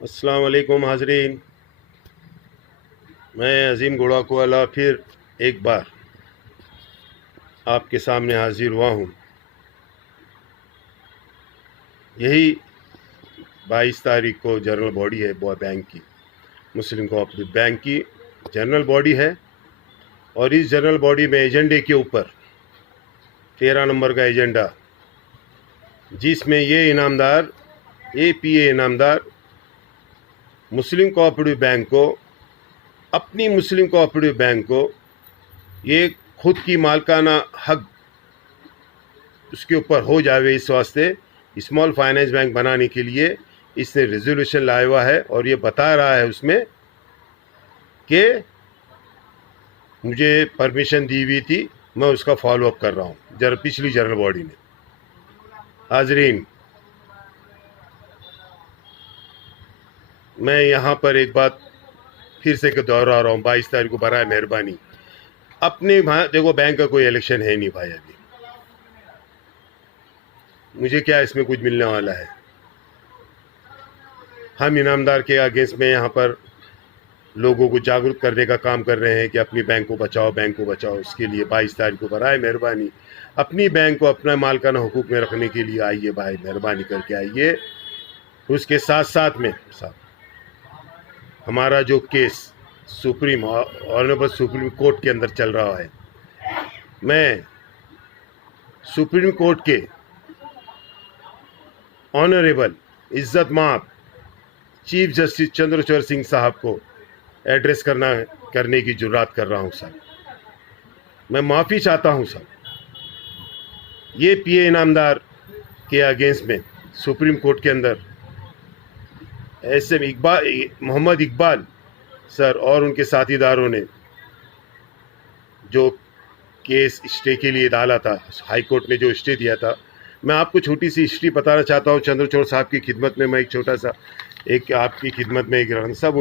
अस्सलाम वालेकुम हाज़रीन। मैं अज़ीम गुड़ाकू वाला फिर एक बार आपके सामने हाज़िर हुआ हूँ। यही 22 तारीख को जनरल बॉडी है बैंक की, मुस्लिम कोऑपरेटिव बैंक की जनरल बॉडी है। और इस जनरल बॉडी में एजेंडे के ऊपर 13 नंबर का एजेंडा, जिसमें ये इनामदार APA इनामदार मुस्लिम कोऑपरेटिव बैंक को, अपनी मुस्लिम कोऑपरेटिव बैंक को ये खुद की मालकाना हक उसके ऊपर हो जावे, इस वास्ते स्मॉल फाइनेंस बैंक बनाने के लिए इसने रेजोल्यूशन लाया हुआ है। और ये बता रहा है उसमें कि मुझे परमिशन दी हुई थी, मैं उसका फॉलो अप कर रहा हूँ पिछली जनरल बॉडी ने। हाजरीन, मैं यहाँ पर एक बात फिर से दोहरा रहा हूँ, 22 तारीख को बराए मेहरबानी अपने देखो, बैंक का कोई इलेक्शन है नहीं भाई, अभी मुझे क्या इसमें कुछ मिलने वाला है। हम इनामदार के अगेंस्ट में यहाँ पर लोगों को जागरूक करने का काम कर रहे हैं कि अपनी बैंक को बचाओ, बैंक को बचाओ। इसके लिए 22 तारीख को बराए मेहरबानी अपनी बैंक को अपना मालकाना हुकूक में रखने के लिए आइए भाई, मेहरबानी करके आइए। उसके साथ साथ में हमारा जो case supreme honourable supreme court के अंदर चल रहा है, मैं सुप्रीम कोर्ट के ऑनरेबल इज्जत माब चीफ जस्टिस चंद्रचूड़ सिंह साहब को एड्रेस करने की जुर्रात कर रहा हूं सर। मैं माफ़ी चाहता हूं सर, ये PA इनामदार के अगेंस्ट में सुप्रीम कोर्ट के अंदर मोहम्मद इकबाल सर और उनके साथीदारों ने जो केस स्टे के लिए डाला था, हाई कोर्ट ने जो स्टे दिया था। मैं आपको छोटी सी हिस्ट्री बताना चाहता हूँ चंद्रचूड़ साहब की खिदमत में। मैं एक छोटा सा आपकी खिदमत में एक सब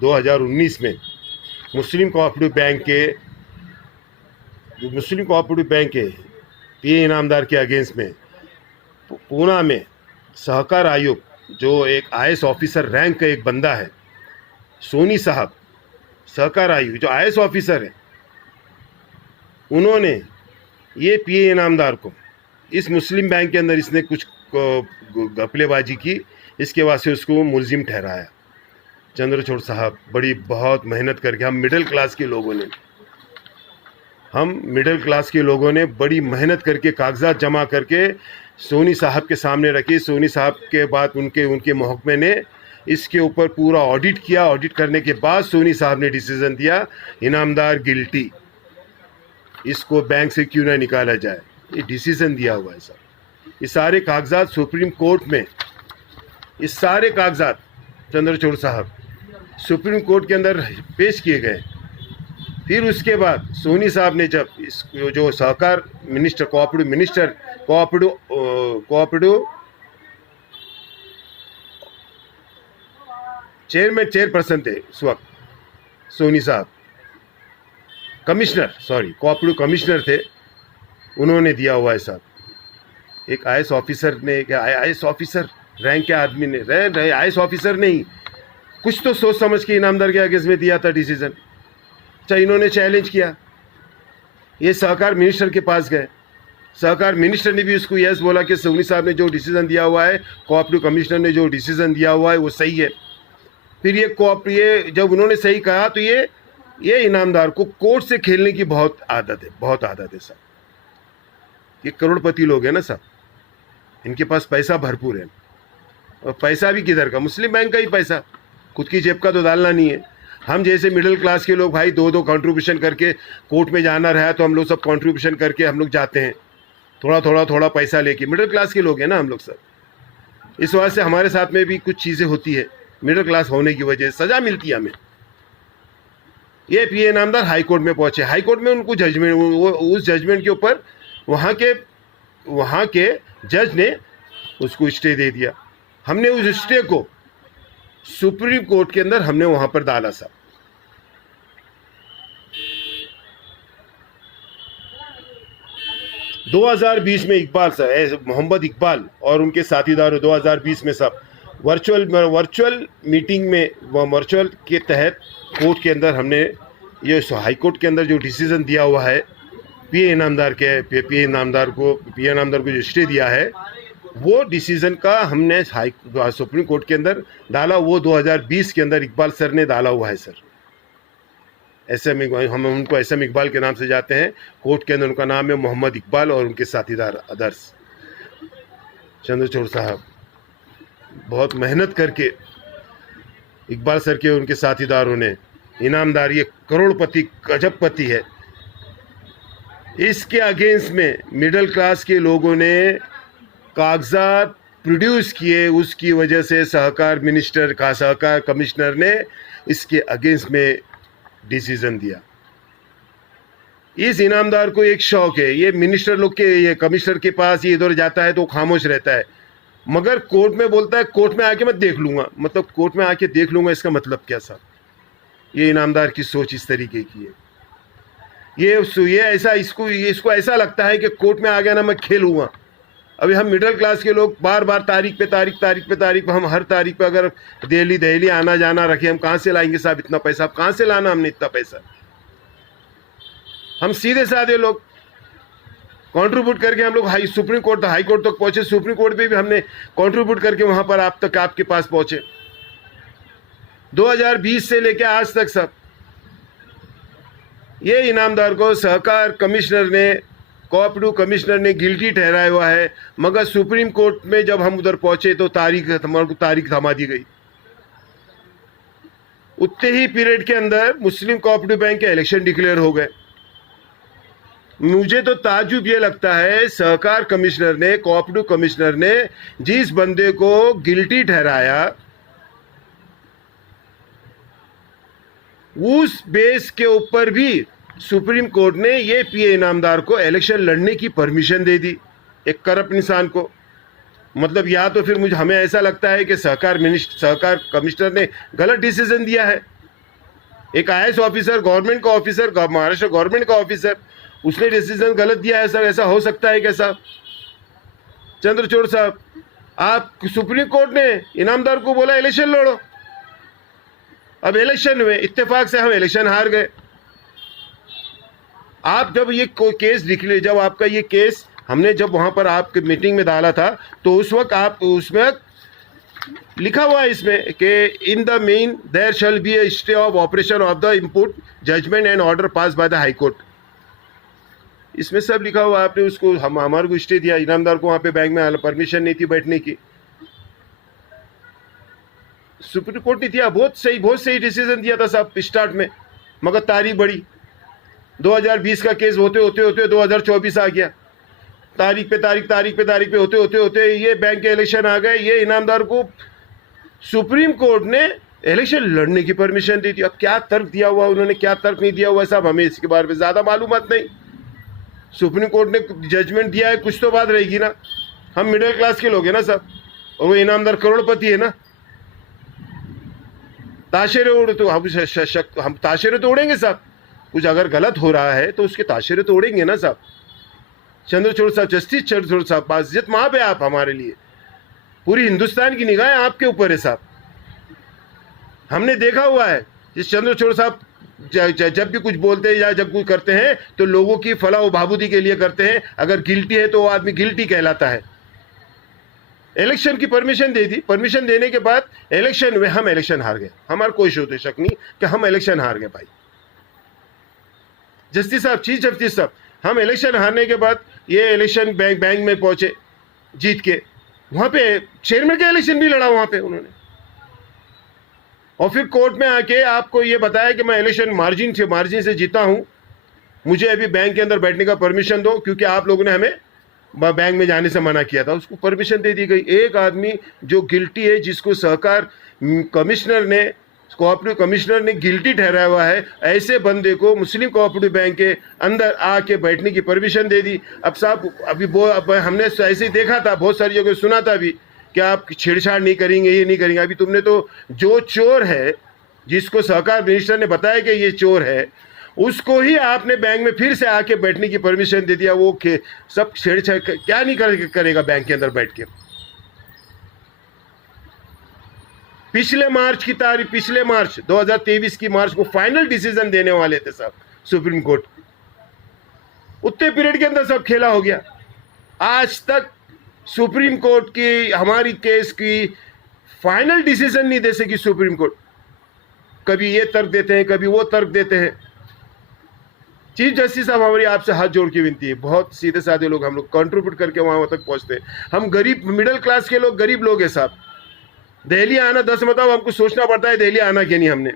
2019 में मुस्लिम कोऑपरेटिव बैंक के PA इनामदार के अगेंस्ट में पूना में सहकार आयुक्त, जो एक IAS ऑफिसर रैंक का एक बंदा है, सोनी साहब, सहकार आयुक्त जो IAS ऑफिसर है, उन्होंने ये PA इनामदार को इस मुस्लिम बैंक के अंदर इसने कुछ घपलेबाजी की, इसके वास्ते उसको मुलजिम ठहराया। चंद्रचूड़ साहब बहुत मेहनत करके, हम मिडिल क्लास के लोगों ने बड़ी मेहनत करके कागजात जमा करके सोनी साहब के सामने रखी। सोनी साहब के बाद उनके महकमे ने इसके ऊपर पूरा ऑडिट किया। ऑडिट करने के बाद सोनी साहब ने डिसीजन दिया, इनामदार गिल्टी, इसको बैंक से क्यों ना निकाला जाए। ये डिसीजन दिया हुआ है सर। ये सारे कागजात सुप्रीम कोर्ट में, ये सारे कागजात चंद्रचूड़ साहब सुप्रीम कोर्ट के अंदर पेश किए गए। फिर उसके बाद सोनी साहब ने जब इस जो सहकार मिनिस्टर, कोऑपरेटिव चेयरपर्सन थे उस वक्त, सोनी साहब कोऑपरेटिव कमिश्नर थे, उन्होंने दिया हुआ है साहब। एक IAS ऑफिसर ने, IAS ऑफिसर रैंक के आदमी ने, IAS ऑफिसर नहीं, कुछ तो सोच समझ के इनामदार के अगेंस्ट में दिया था डिसीजन। अच्छा, इन्होंने चैलेंज किया, ये सहकार मिनिस्टर के पास गए, सहकार मिनिस्टर ने भी उसको यस बोला कि सोनी साहब ने जो डिसीजन दिया हुआ है, कोऑपरेटिव कमिश्नर ने जो डिसीजन दिया हुआ है वो सही है। फिर ये जब उन्होंने सही कहा तो ये इनामदार को कोर्ट से खेलने की बहुत आदत है सर। ये करोड़पति लोग हैं ना साहब, इनके पास पैसा भरपूर है। और पैसा भी किधर का, मुस्लिम बैंक का ही पैसा, खुद की जेब का तो डालना नहीं है। हम जैसे मिडिल क्लास के लोग भाई 2-2 कंट्रीब्यूशन करके, कोर्ट में जाना रहा तो हम लोग सब कंट्रीब्यूशन करके हम लोग जाते हैं, थोड़ा पैसा लेके। मिडिल क्लास के लोग हैं ना हम लोग सब, इस वजह से हमारे साथ में भी कुछ चीज़ें होती है, मिडिल क्लास होने की वजह से सज़ा मिलती है हमें। ये PA इनामदार हाई कोर्ट में पहुँचे, हाई कोर्ट में उनको जजमेंट, उस जजमेंट के ऊपर वहाँ के जज ने उसको स्टे दे दिया। हमने उस स्टे को सुप्रीम कोर्ट के अंदर हमने वहां पर डाला साहब। 2020 में इकबाल सर, मोहम्मद इकबाल और उनके साथीदारों 2020 में सब वर्चुअल मीटिंग में, वर्चुअल के तहत कोर्ट के अंदर हमने ये हाई कोर्ट के अंदर जो डिसीजन दिया हुआ है पीए इनामदार को जो स्टे दिया है, वो डिसीजन का हमने सुप्रीम कोर्ट के अंदर डाला। वो 2020 के अंदर इकबाल सर ने डाला हुआ है सर। हम उनको SM इकबाल के नाम से जाते हैं। कोर्ट के अंदर उनका नाम है मोहम्मद इकबाल और उनके साथीदार आदर्श चंद्रचूड़ साहब। बहुत मेहनत करके इकबाल सर के उनके साथीदारों ने इनामदार, ये करोड़पति गजबपति है, इसके अगेंस्ट में मिडिल क्लास के लोगों ने कागजात प्रोड्यूस किए। उसकी वजह से सहकार कमिश्नर ने इसके अगेंस्ट में डिसीजन दिया। इस इनामदार को एक शौक है, ये मिनिस्टर लोग के, ये कमिश्नर के पास ये इधर जाता है तो खामोश रहता है, मगर कोर्ट में बोलता है कोर्ट में आके मैं देख लूंगा। मतलब कोर्ट में आके देख लूंगा, इसका मतलब क्या साहब? ये इनामदार की सोच इस तरीके की है। ये ऐसा इसको ऐसा लगता है कि कोर्ट में आ गया ना मैं खेलूंगा। अभी हम मिडिल क्लास के लोग बार बार तारीख पे तारीख, हम हर तारीख पे अगर दहली आना जाना रखे, हम कहाँ से लाएंगे साहब इतना पैसा? आप कहाँ से लाना हमने इतना पैसा? हम सीधे साधे लोग कंट्रीब्यूट करके हम लोग हाई कोर्ट तक पहुंचे। सुप्रीम कोर्ट पे भी हमने कंट्रीब्यूट करके वहां पर आप तक, आपके पास पहुंचे। 2020 से लेकर आज तक सब ये इनामदार को सहकार कमिश्नर ने, कोऑपरेटिव कमिश्नर ने गिल्टी ठहराया हुआ है। मगर सुप्रीम कोर्ट में जब हम उधर पहुंचे तो तारीख थमा दी गई। उतने ही पीरियड के अंदर मुस्लिम कोऑपरेटिव बैंक के इलेक्शन डिक्लेयर हो गए। मुझे तो ताज्जुब ये लगता है, सहकार कमिश्नर ने, कोऑपरेटिव कमिश्नर ने जिस बंदे को गिल्टी ठहराया, उस बेस के ऊपर भी सुप्रीम कोर्ट ने ये पीए इनामदार को इलेक्शन लड़ने की परमिशन दे दी, एक करप्ट इंसान को। मतलब या तो फिर हमें ऐसा लगता है कि सहकार कमिश्नर ने गलत डिसीजन दिया है। एक IAS ऑफिसर, गवर्नमेंट का ऑफिसर, महाराष्ट्र गवर्नमेंट का ऑफिसर, उसने डिसीजन गलत दिया है सर। ऐसा हो सकता है क्या साहब? चंद्रचूड़ साहब, आप सुप्रीम कोर्ट ने इनामदार को बोला इलेक्शन लड़ो। अब इलेक्शन हुए, इत्तेफाक से हम इलेक्शन हार गए। आप जब ये केस निकले, जब आपका ये केस हमने जब वहां पर आपके मीटिंग में डाला था, तो उस वक्त आप उसमें लिखा हुआ है इसमें कि in the main there shall be a stay of operation of the input judgement and order pass by the high court. इसमें सब लिखा हुआ। आपने उसको हमारे को स्टे दिया, इनामदार को वहां पे बैंक में परमिशन नहीं थी बैठने की, सुप्रीम कोर्ट ने दिया। बहुत सही डिसीजन दिया था साहब स्टार्ट में, मगर तारीख बढ़ी। 2020 का केस होते 2024 आ गया। तारीख पे होते ये बैंक के इलेक्शन आ गए। ये इनामदार को सुप्रीम कोर्ट ने इलेक्शन लड़ने की परमिशन दी थी। अब क्या तर्क दिया हुआ उन्होंने, क्या तर्क नहीं दिया हुआ साहब, हमें इसके बारे में ज़्यादा मालूमात नहीं। सुप्रीम कोर्ट ने जजमेंट दिया है, कुछ तो बात रहेगी ना। हम मिडिल क्लास के लोग हैं ना साहब, और वो इनामदार करोड़पति है ना। ताशेरे उड़ तो हम ताशेरे तो उड़ेंगे साहब। कुछ अगर गलत हो रहा है तो उसके ताशेरे तो उड़ेंगे ना साहब। चंद्रचूड़ साहब, जस्टिस चंद्रचूड़ साहब, बाज़ियत माँ पे आप हमारे लिए, पूरी हिंदुस्तान की निगाहें आपके ऊपर है साहब। हमने देखा हुआ है इस चंद्रचूड़ साहब जब भी कुछ बोलते हैं या जब कुछ करते हैं तो लोगों की फलाह व बहबूदी के लिए करते हैं। अगर गिल्टी है तो वो आदमी गिल्टी कहलाता है। इलेक्शन की परमिशन दे दी, परमिशन देने के बाद इलेक्शन में हम इलेक्शन हार गए। हमारा कोई शक नहीं कि हम इलेक्शन हार गए भाई। जस्टिस साहब, चीफ जस्टिस साहब, हम इलेक्शन हारने के बाद ये इलेक्शन बैंक में पहुंचे जीत के, वहां पे चेयरमैन का इलेक्शन भी लड़ा वहां पे उन्होंने, और फिर कोर्ट में आके आपको ये बताया कि मैं इलेक्शन मार्जिन से जीता हूं, मुझे अभी बैंक के अंदर बैठने का परमिशन दो, क्योंकि आप लोगों ने हमें बैंक में जाने से मना किया था। उसको परमिशन दे दी गई। एक आदमी जो गिल्टी है, जिसको सहकार कमिश्नर ने, कोऑपरेटिव कमिश्नर ने गिल्टी ठहराया हुआ है, ऐसे बंदे को मुस्लिम कोऑपरेटिव बैंक के अंदर आके बैठने की परमिशन दे दी। अब साहब अब हमने ऐसे ही देखा था, बहुत सारी जगह सुना था भी कि आप छेड़छाड़ नहीं करेंगे, ये नहीं करेंगे। अभी तुमने तो जो चोर है, जिसको सहकार मिनिस्टर ने बताया कि ये चोर है, उसको ही आपने बैंक में फिर से आके बैठने की परमिशन दे दिया। वो सब छेड़छाड़ क्या नहीं करेगा बैंक के अंदर बैठ के। पिछले मार्च 2023 की मार्च को फाइनल डिसीजन देने वाले थे साहब सुप्रीम कोर्ट। उतने पीरियड के अंदर सब खेला हो गया। आज तक सुप्रीम कोर्ट की हमारी केस की फाइनल डिसीजन नहीं दे सकी सुप्रीम कोर्ट। कभी ये तर्क देते हैं, कभी वो तर्क देते हैं। चीफ जस्टिस साहब, हमारी आपसे हाथ जोड़ के विनती है, बहुत सीधे साधे लोग हम लोग कंट्रीब्यूट करके वहां तक पहुंचते हैं। हम गरीब मिडिल क्लास के लोग, गरीब लोग हैं साहब। दिल्ली आना 10 मतलब हमको सोचना पड़ता है दिल्ली आना कि नहीं। हमने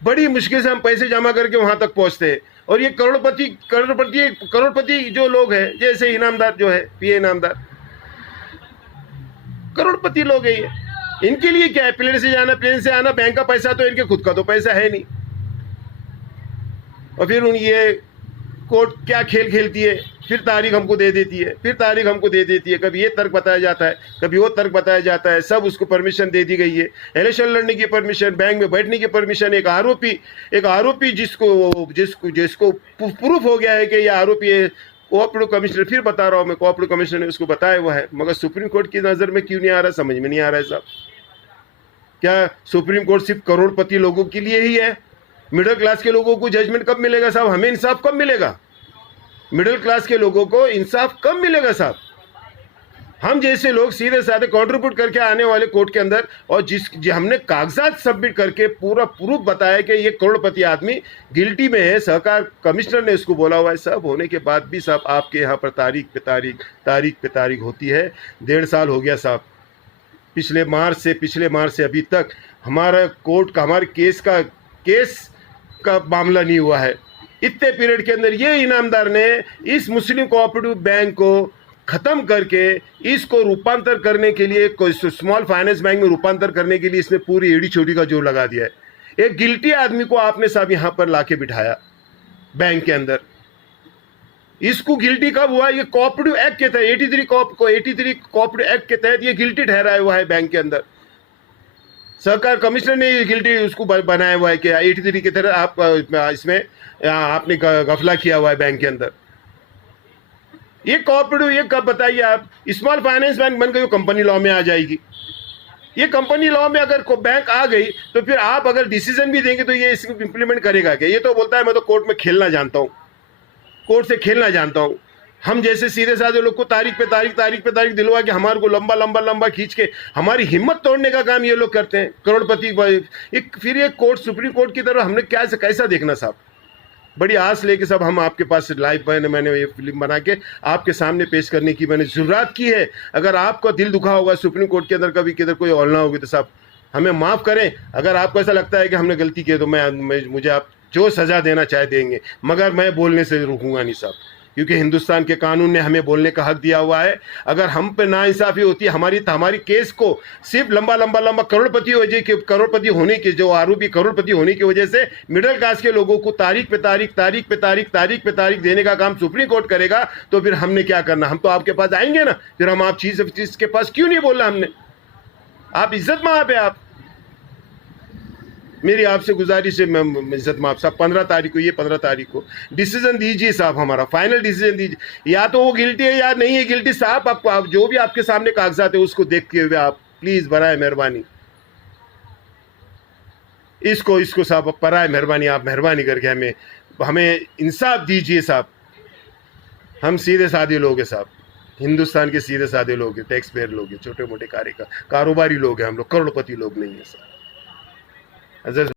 बड़ी मुश्किल से हम पैसे जमा करके वहां तक पहुंचते हैं। और ये करोड़पति जो लोग हैं, जैसे इनामदार जो है, पीए इनामदार, करोड़पति लोग हैं ये। इनके लिए क्या है, प्लेन से आना, बैंक का पैसा तो इनके खुद का तो पैसा है नहीं। और फिर ये कोर्ट क्या खेल खेलती है, फिर तारीख हमको दे देती है, कभी ये तर्क बताया जाता है, कभी वो तर्क बताया जाता है। सब उसको परमिशन दे दी गई है, इलेक्शन लड़ने की परमिशन, बैंक में बैठने की परमिशन। एक आरोपी जिसको प्रूफ हो गया है कि ये आरोपी है, कोऑपरेटिव कमिश्नर, फिर बता रहा हूँ मैं, कोऑपरेटिव कमिश्नर ने उसको बताया हुआ है, मगर सुप्रीम कोर्ट की नज़र में क्यों नहीं आ रहा, समझ में नहीं आ रहा है साहब। क्या सुप्रीम कोर्ट सिर्फ करोड़पति लोगों के लिए ही है? मिडिल क्लास के लोगों को जजमेंट कब मिलेगा साहब? हमें इंसाफ कब मिलेगा? मिडिल क्लास के लोगों को इंसाफ कब मिलेगा साहब? हम जैसे लोग सीधे साधे कंट्रीब्यूट करके आने वाले कोर्ट के अंदर, और हमने कागजात सबमिट करके पूरा प्रूफ बताया कि ये करोड़पति आदमी गिल्टी में है, सहकार कमिश्नर ने इसको बोला हुआ है। सब होने के बाद भी साहब आपके यहाँ पर तारीख पे तारीख होती है। 1.5 साल हो गया साहब, पिछले मार्च से अभी तक हमारे केस का मामला नहीं हुआ है। इतने पीरियड के अंदर ये इनामदार ने इस मुस्लिम कोऑपरेटिव बैंक को ख़त्म करके इसको रूपांतर करने के लिए, कोई स्मॉल फाइनेंस बैंक में रूपांतर करने के लिए इसने पूरी एड़ी चोटी का जोर लगा दिया है। एक गिल्टी आदमी को आपने साहब यहाँ पर लाके बिठाया बैंक के अंदर। इसको गिल्टी कब हुआ? ये कोऑपरेटिव एक्ट के तहत 83 कोऑपरेटिव एक्ट के तहत ये गिल्टी ठहराया हुआ है बैंक के अंदर। सहकार कमिश्नर ने ये गिल्टी उसको बनाया हुआ है कि 83 की तरह आप इसमें आपने गफला किया हुआ है बैंक के अंदर। ये कोऑपरेटिव, ये कब बताइए आप? स्मॉल फाइनेंस बैंक बन गई, कंपनी लॉ में आ जाएगी। ये कंपनी लॉ में अगर बैंक आ गई तो फिर आप अगर डिसीजन भी देंगे तो ये इसको इंप्लीमेंट करेगा क्या? ये तो बोलता है मैं तो कोर्ट में खेलना जानता हूँ, कोर्ट से खेलना जानता हूँ। हम जैसे सीधे साधे लोग को तारीख पे तारीख दिलवा के हमारे को लंबा खींच के हमारी हिम्मत तोड़ने का काम ये लोग करते हैं, करोड़पति। फिर ये कोर्ट, सुप्रीम कोर्ट की तरफ हमने कैसा देखना साहब? बड़ी आस लेके सब हम आपके पास लाइव मैंने ये फिल्म बना के आपके सामने पेश करने की मैंने जुर्रात की है। अगर आपका दिल दुखा होगा सुप्रीम कोर्ट के अंदर कभी किधर कोई औलना होगी तो साहब हमें माफ़ करें। अगर आपको ऐसा लगता है कि हमने गलती की तो मुझे आप जो सज़ा देना चाहे देंगे, मगर मैं बोलने से रुकूंगा नहीं साहब, क्योंकि हिंदुस्तान के कानून ने हमें बोलने का हक दिया हुआ है। अगर हम पे नाइंसाफ़ी होती है, हमारी केस को सिर्फ लंबा करोड़पति होने के, जो आरोपी करोड़पति होने की वजह से मिडिल क्लास के लोगों को तारीख पे तारीख देने का काम सुप्रीम कोर्ट करेगा, तो फिर हमने क्या करना? हम तो आपके पास आएंगे ना, फिर हम आप चीज़ के पास क्यों नहीं बोलना हमने? आप इज्जत में आप है। आप, मेरी आपसे गुजारिश है, मैं इज्जत माफ साहब 15 तारीख को डिसीजन दीजिए साहब, हमारा फाइनल डिसीजन दीजिए। या तो वो गिल्टी है या नहीं है गिल्टी साहब। आप जो भी आपके सामने कागजात है उसको देखते हुए आप प्लीज बराए मेहरबानी इसको साहब बराए मेहरबानी आप मेहरबानी करके हमें इंसाफ दीजिए साहब। हम सीधे साधे लोग हैं साहब, हिंदुस्तान के सीधे साधे लोग हैं, टैक्स पेयर लोग हैं, छोटे मोटे कारोबारी लोग हैं हम लोग, करोड़पति लोग नहीं है साहब।